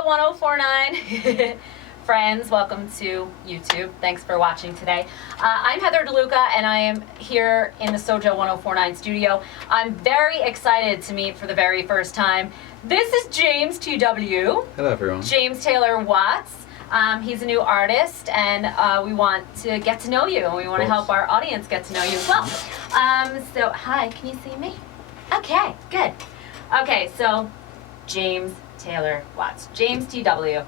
SoJO 104.9. Friends, welcome to YouTube. Thanks for watching today. I'm Heather DeLuca, and I am here in the SoJO 104.9 studio. I'm very excited to meet for the very first time. This is James T.W. Hello, everyone. James Taylor Watts. He's a new artist, and we want to get to know you, and we want to help our audience get to know you as well. So, hi, can you see me? Okay, good. Okay, so James Taylor Watts. James T.W.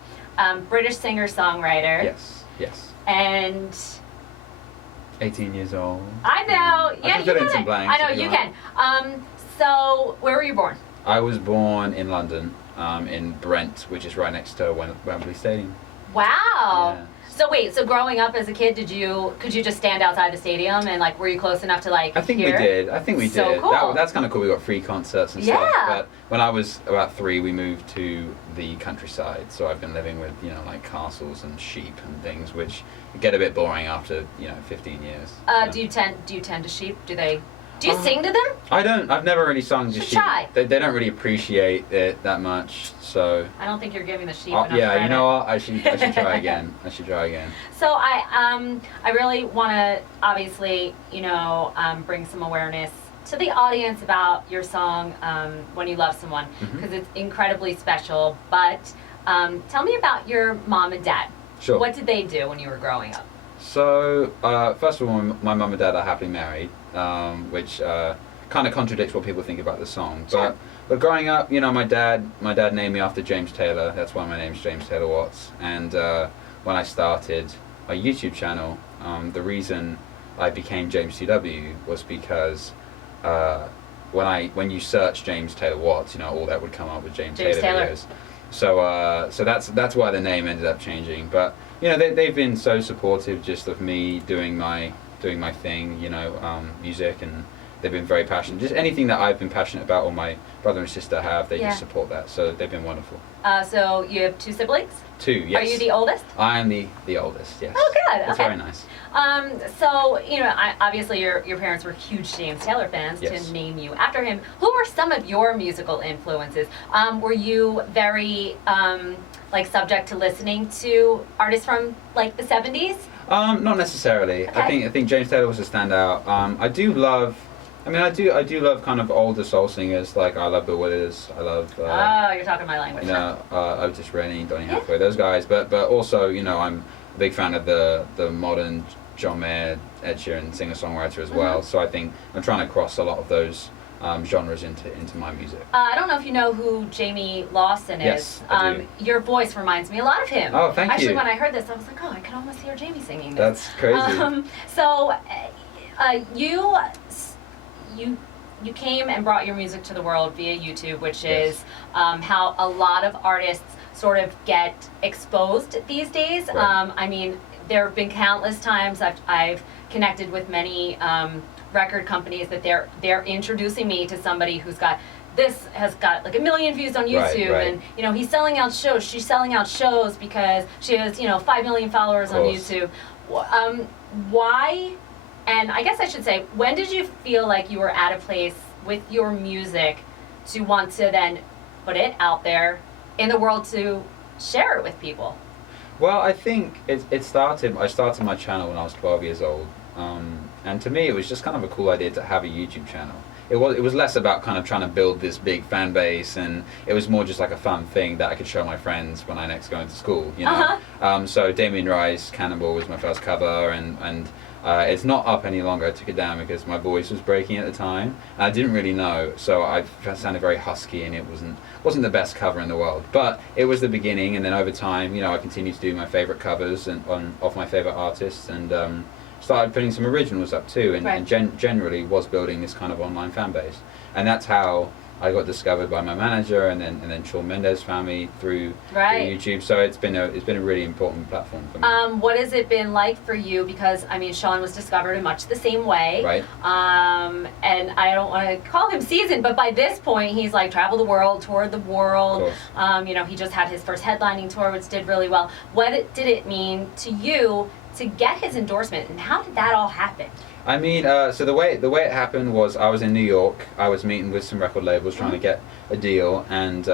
British singer-songwriter. Yes, yes. And 18 years old. I know. Yeah, you can. Some blanks I know you can. So where were you born? I was born in London, in Brent, which is right next to Wembley Stadium. Wow. Yeah. So wait, so growing up as a kid, could you just stand outside the stadium and were you close enough to I think hear? we did. I think we So did. cool. That's kind of cool. We got free concerts and stuff. But when I was about 3, we moved to the countryside. So I've been living with like castles and sheep and things, which get a bit boring after 15 years. Do you tend to sheep? Do you sing to them? I don't. I've never really sung to sheep. Try. They don't really appreciate it that much. So I don't think you're giving the sheep enough yeah, credit. you know what? I should try again. I should try again. So I really want to obviously bring some awareness to the audience about your song When You Love Someone, because it's incredibly special. But tell me about your mom and dad. Sure. What did they do when you were growing up? So first of all, my mum and dad are happily married, which kind of contradicts what people think about the song. Sure. But growing up, my dad named me after James Taylor. That's why my name's James Taylor Watts. And when I started a YouTube channel, the reason I became James TW was because when you search James Taylor Watts, all that would come up with James Taylor videos. So that's why the name ended up changing. But they've been so supportive just of me doing my thing, music, and they've been very passionate. Just anything that I've been passionate about, or my brother and sister have, they just support that. So they've been wonderful. So you have 2 siblings? 2, yes. Are you the oldest? I am the oldest, yes. Oh, good. That's okay. very nice. So obviously your parents were huge James Taylor fans to name you after him. Who were some of your musical influences? Were you very subject to listening to artists from the 70s? Not necessarily. Okay. I think James Taylor was a standout. I do love kind of older soul singers. I love Bill Withers. I love. You're talking my language. Otis Redding, Donny Hathaway, those guys. But also, I'm a big fan of the modern John Mayer, Ed Sheeran singer-songwriter as well. So I think I'm trying to cross a lot of those genres into my music. I don't know if you know who Jamie Lawson is. Yes, I do. Your voice reminds me a lot of him. Oh, thank you. Actually, when I heard this, I was like, oh, I can almost hear Jamie singing this. That's crazy. So, you came and brought your music to the world via YouTube, which is how a lot of artists sort of get exposed these days. Right. There have been countless times I've connected with many record companies that they're introducing me to somebody who's got 1 million views on YouTube, right. and he's selling out shows, she's selling out shows because she has 5 million followers on YouTube. Why? And I guess I should say, when did you feel like you were at a place with your music to want to then put it out there in the world to share it with people? Well, I think I started my channel when I was 12 years old. And to me, it was just kind of a cool idea to have a YouTube channel. It was less about kind of trying to build this big fan base, and it was more just like a fun thing that I could show my friends when I next go into school. So Damien Rice, Cannonball was my first cover, and it's not up any longer. I took it down because my voice was breaking at the time, and I didn't really know, so I sounded very husky, and it wasn't the best cover in the world. But it was the beginning, and then over time, I continued to do my favorite covers of my favorite artists, and started putting some originals up too, and generally was building this kind of online fan base. And that's how I got discovered by my manager, and then Shawn Mendes found me through YouTube. So it's been a really important platform for me. What has it been like for you? Because Shawn was discovered in much the same way. Right. And I don't want to call him seasoned, but by this point he's traveled the world, toured the world. He just had his first headlining tour, which did really well. What did it mean to you to get his endorsement, and how did that all happen? So the way it happened was I was in New York. I was meeting with some record labels trying to get a deal, and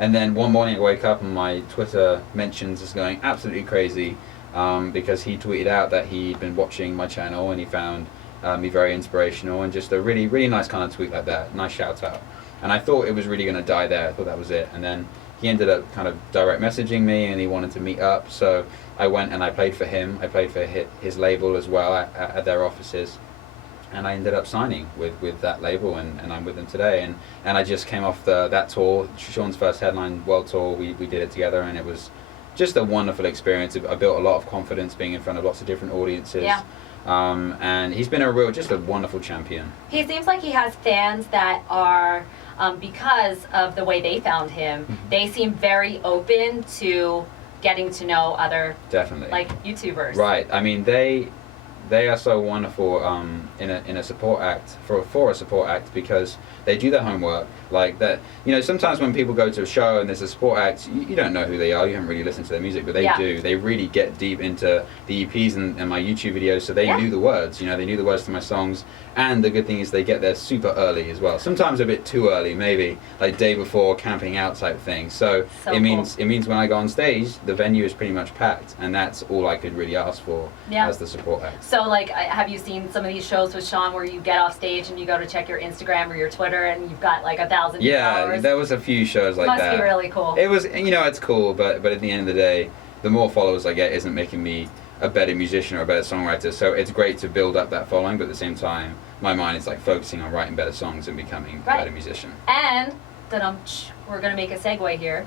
And then one morning I wake up and my Twitter mentions is going absolutely crazy because he tweeted out that he'd been watching my channel and he found me very inspirational, and just a really, really nice kind of tweet like that, nice shout out. And I thought it was really going to die there. I thought that was it. And then he ended up kind of direct messaging me and he wanted to meet up. So I went and I played for him. I played for his label as well at their offices. And I ended up signing with that label, and I'm with them today. And I just came off that tour, Sean's first headline world tour. We did it together, and it was just a wonderful experience. I built a lot of confidence being in front of lots of different audiences. Yeah. And he's been just a wonderful champion. He seems like he has fans that are, because of the way they found him, they seem very open to getting to know other, definitely, like, YouTubers. Right. I mean, they are so wonderful in a support act, for a support act, because they do their homework. Like that, sometimes when people go to a show and there's a support act, you don't know who they are, you haven't really listened to their music, but they do. They really get deep into the EPs and my YouTube videos, so they knew the words, they knew the words to my songs. And the good thing is they get there super early as well. Sometimes a bit too early, maybe, like day before, camping out type thing. So it means when I go on stage, the venue is pretty much packed, and that's all I could really ask for as the support act. So, like, have you seen some of these shows with Sean where you get off stage and you go to check your Instagram or your Twitter and you've got like 1,000 followers? Yeah, there was a few shows like that. Must be really cool. It was, it's cool, but at the end of the day, the more followers I get isn't making me a better musician or a better songwriter. So it's great to build up that following, but at the same time, my mind is like focusing on writing better songs and becoming a better musician. And we're going to make a segue here,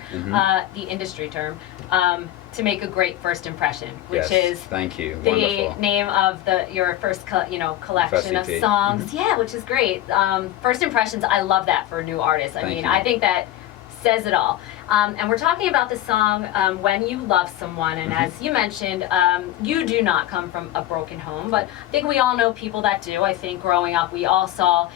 the industry term, to make a great first impression, which is thank you. The Wonderful. name of your first collection of songs. Yeah, which is great. First impressions, I love that for new artists. I think that says it all. And we're talking about the song When You Love Someone, and as you mentioned, you do not come from a broken home, but I think we all know people that do. I think growing up we all saw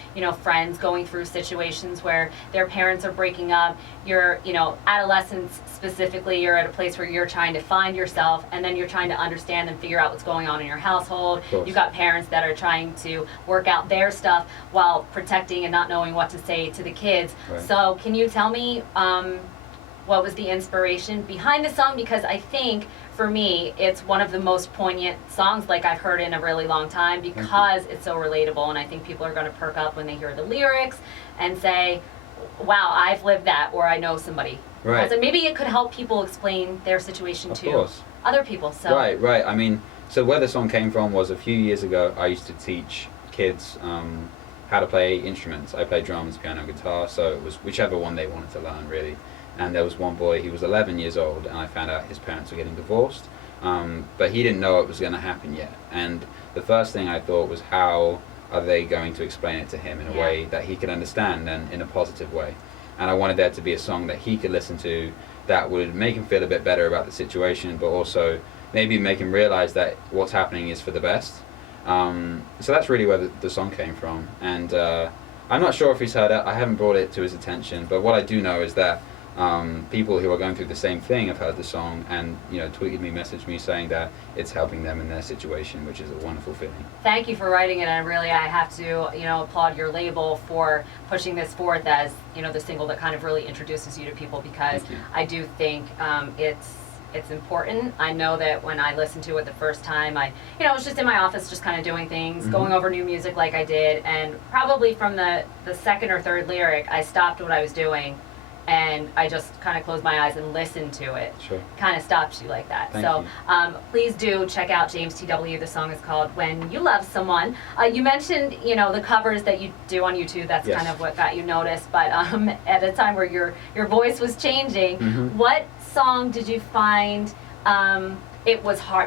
friends going through situations where their parents are breaking up. You're adolescents specifically, you're at a place where you're trying to find yourself, and then you're trying to understand and figure out what's going on in your household. You've got parents that are trying to work out their stuff while protecting and not knowing what to say to the kids. So can you tell me what was the inspiration behind the song? Because I think, for me, it's one of the most poignant songs like I've heard in a really long time, because it's so relatable, and I think people are going to perk up when they hear the lyrics and say, wow, I've lived that, or I know somebody. Right. So maybe it could help people explain their situation to other people. So. Right. I mean, so where the song came from was a few years ago, I used to teach kids how to play instruments. I played drums, piano, guitar, so it was whichever one they wanted to learn, really. And there was one boy, he was 11 years old, and I found out his parents were getting divorced, but he didn't know it was going to happen yet. And the first thing I thought was, how are they going to explain it to him in a way that he could understand, and in a positive way? And I wanted there to be a song that he could listen to that would make him feel a bit better about the situation, but also maybe make him realize that what's happening is for the best. So that's really where the song came from. And I'm not sure if he's heard it. I haven't brought it to his attention, but what I do know is that people who are going through the same thing have heard the song and tweeted me, messaged me saying that it's helping them in their situation, which is a wonderful feeling. Thank you for writing it, and really I have to applaud your label for pushing this forth as the single that kind of really introduces you to people, because I do think it's important. I know that when I listened to it the first time, I was just in my office just kind of doing things, going over new music like I did, and probably from the second or third lyric I stopped what I was doing and I just kind of closed my eyes and listened to it. Sure. Kind of stops you like that. Thank so you. Please do check out James TW. The song is called When You Love Someone. You mentioned, the covers that you do on YouTube. That's kind of what got you noticed. But at a time where your voice was changing, what song did you find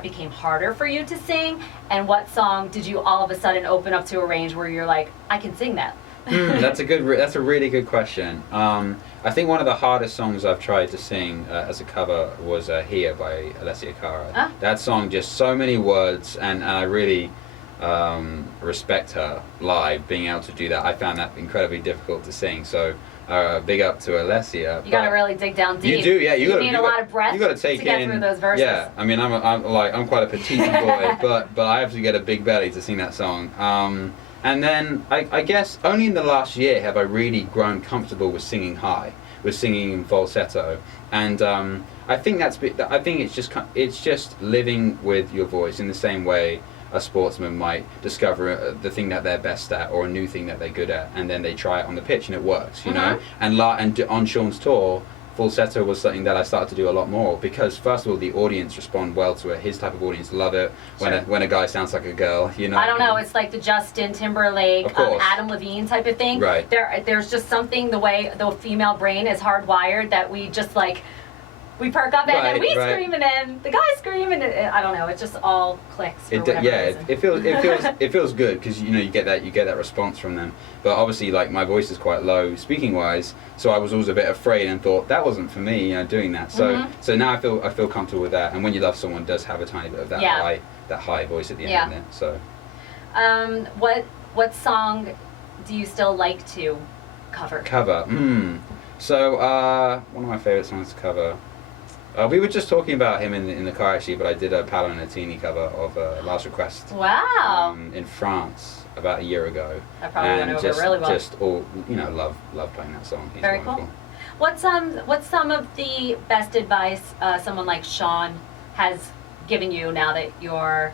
became harder for you to sing? And what song did you all of a sudden open up to a range where you're like, I can sing that? That's a really good question. I think one of the hardest songs I've tried to sing as a cover was Here by Alessia Cara. That song, just so many words, and I really respect her live, being able to do that. I found that incredibly difficult to sing, so big up to Alessia. You gotta really dig down deep. You do, yeah. You need a lot of breath. You gotta take to get in, through those verses. Yeah, I mean, I'm quite a petite boy, but I have to get a big belly to sing that song. And then I guess only in the last year have I really grown comfortable with singing high, was singing in falsetto, and I think it's just living with your voice in the same way a sportsman might discover the thing that they're best at or a new thing that they're good at, and then they try it on the pitch and it works, you know. And on Sean's tour, falsetto was something that I started to do a lot more because, first of all, the audience respond well to it. His type of audience love it when a guy sounds like a girl, you know. I don't know. It's like the Justin Timberlake, Adam Levine type of thing. Right. There's just something, the way the female brain is hardwired, that we just like, we perk up and then we scream and then the guys scream and I don't know. It just all clicks. For whatever reason. It feels good because you get that response from them. But obviously, like, my voice is quite low speaking wise, so I was always a bit afraid and thought that wasn't for me, doing that. So so now I feel comfortable with that. And When You Love Someone does have a tiny bit of that high voice at the end of it. So what song do you still like to cover? So one of my favorite songs to cover. We were just talking about him in the car actually, but I did a Paolo Nutini cover of Last Request. Wow. In France about a year ago. That probably went over really well. Just all love playing that song. He's very wonderful. Cool. What's some of the best advice someone like Sean has given you now that you're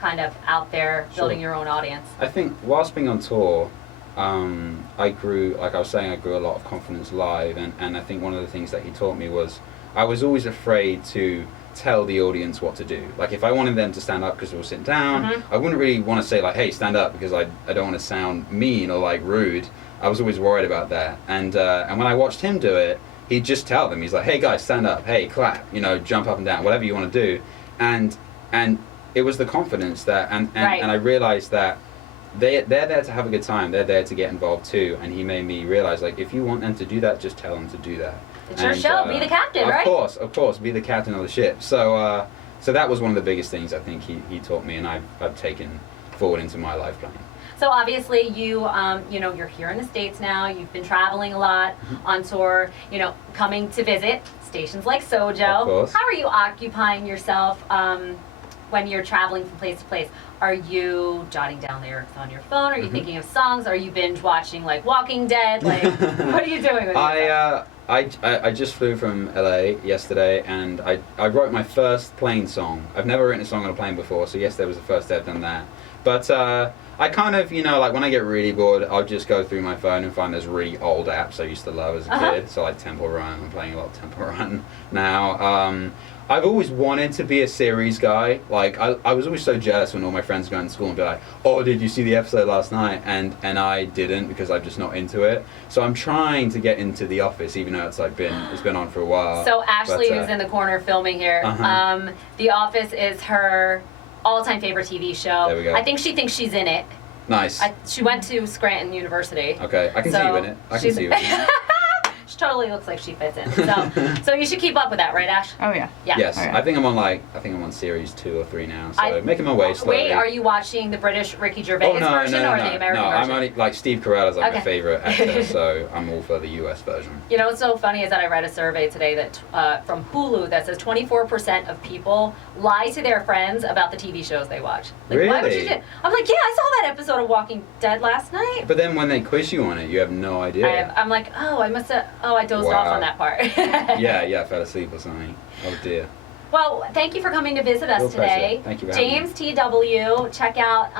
kind of out there building your own audience? I think whilst being on tour, I grew, like I was saying, I grew a lot of confidence live, and I think one of the things that he taught me was I was always afraid to tell the audience what to do. Like, if I wanted them to stand up because they were sitting down, I wouldn't really want to say, like, hey, stand up, because I don't want to sound mean or, like, rude. I was always worried about that. And when I watched him do it, he'd just tell them. He's like, hey, guys, stand up. Hey, clap. Jump up and down, whatever you want to do. And it was the confidence that, and I realized that they're there to have a good time. They're there to get involved too. And he made me realize, like, if you want them to do that, just tell them to do that. It's your show. Be the captain, right? Of course, be the captain of the ship. So that was one of the biggest things I think he taught me, and I've taken forward into my life playing. So obviously you're here in the States now. You've been traveling a lot on tour. Coming to visit stations like SoJO. Of course. How are you occupying yourself when you're traveling from place to place? Are you jotting down lyrics on your phone? Are you thinking of songs? Are you binge watching like Walking Dead? Like, what are you doing with yourself? I just flew from LA yesterday, and I wrote my first plane song. I've never written a song on a plane before, so yesterday was the first day I've done that. But I kind of, like, when I get really bored, I'll just go through my phone and find those really old apps I used to love as a kid. So, like, Temple Run. I'm playing a lot of Temple Run now. I've always wanted to be a series guy. Like, I was always so jealous when all my friends go to school and be like, oh, did you see the episode last night? And I didn't, because I'm just not into it. So I'm trying to get into The Office, even though it's been on for a while. So Ashley, who's in the corner filming here, The Office is her all-time favorite TV show. There we go. I think she thinks she's in it. Nice. She went to Scranton University. Okay, I can see you in it. I can see you in it. She totally looks like she fits in. So you should keep up with that, right, Ash? Oh yeah. Yeah. Yes, Right. I think I'm on series 2 or 3 now. So making my way slowly. Wait, are you watching the British Ricky Gervais version or the American version? No, I'm only, like, Steve Carell is like my favorite actor, so I'm all for the US version. What's so funny is that I read a survey today that from Hulu that says 24% of people lie to their friends about the TV shows they watch. Like, really? Why would you do? I'm like, yeah, I saw that episode of Walking Dead last night. But then when they quiz you on it, you have no idea. I'm like, I dozed off on that part. Yeah, fell asleep or something. Oh dear. Well, thank you for coming to visit us Real today. pleasure. Thank you for having James TW, check out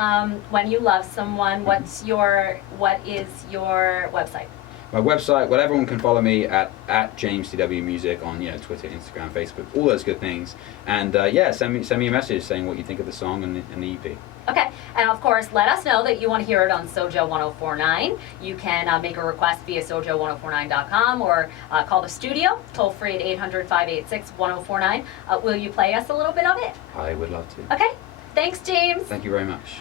When You Love Someone. What is your website? My website, well, everyone can follow me at James TW Music on Twitter, Instagram, Facebook, all those good things. And send me a message saying what you think of the song and the EP. Okay, and of course, let us know that you want to hear it on SoJO 104.9. You can make a request via SoJO1049.com or call the studio, toll free at 800-586-1049. Will you play us a little bit of it? I would love to. Okay, thanks, James. Thank you very much.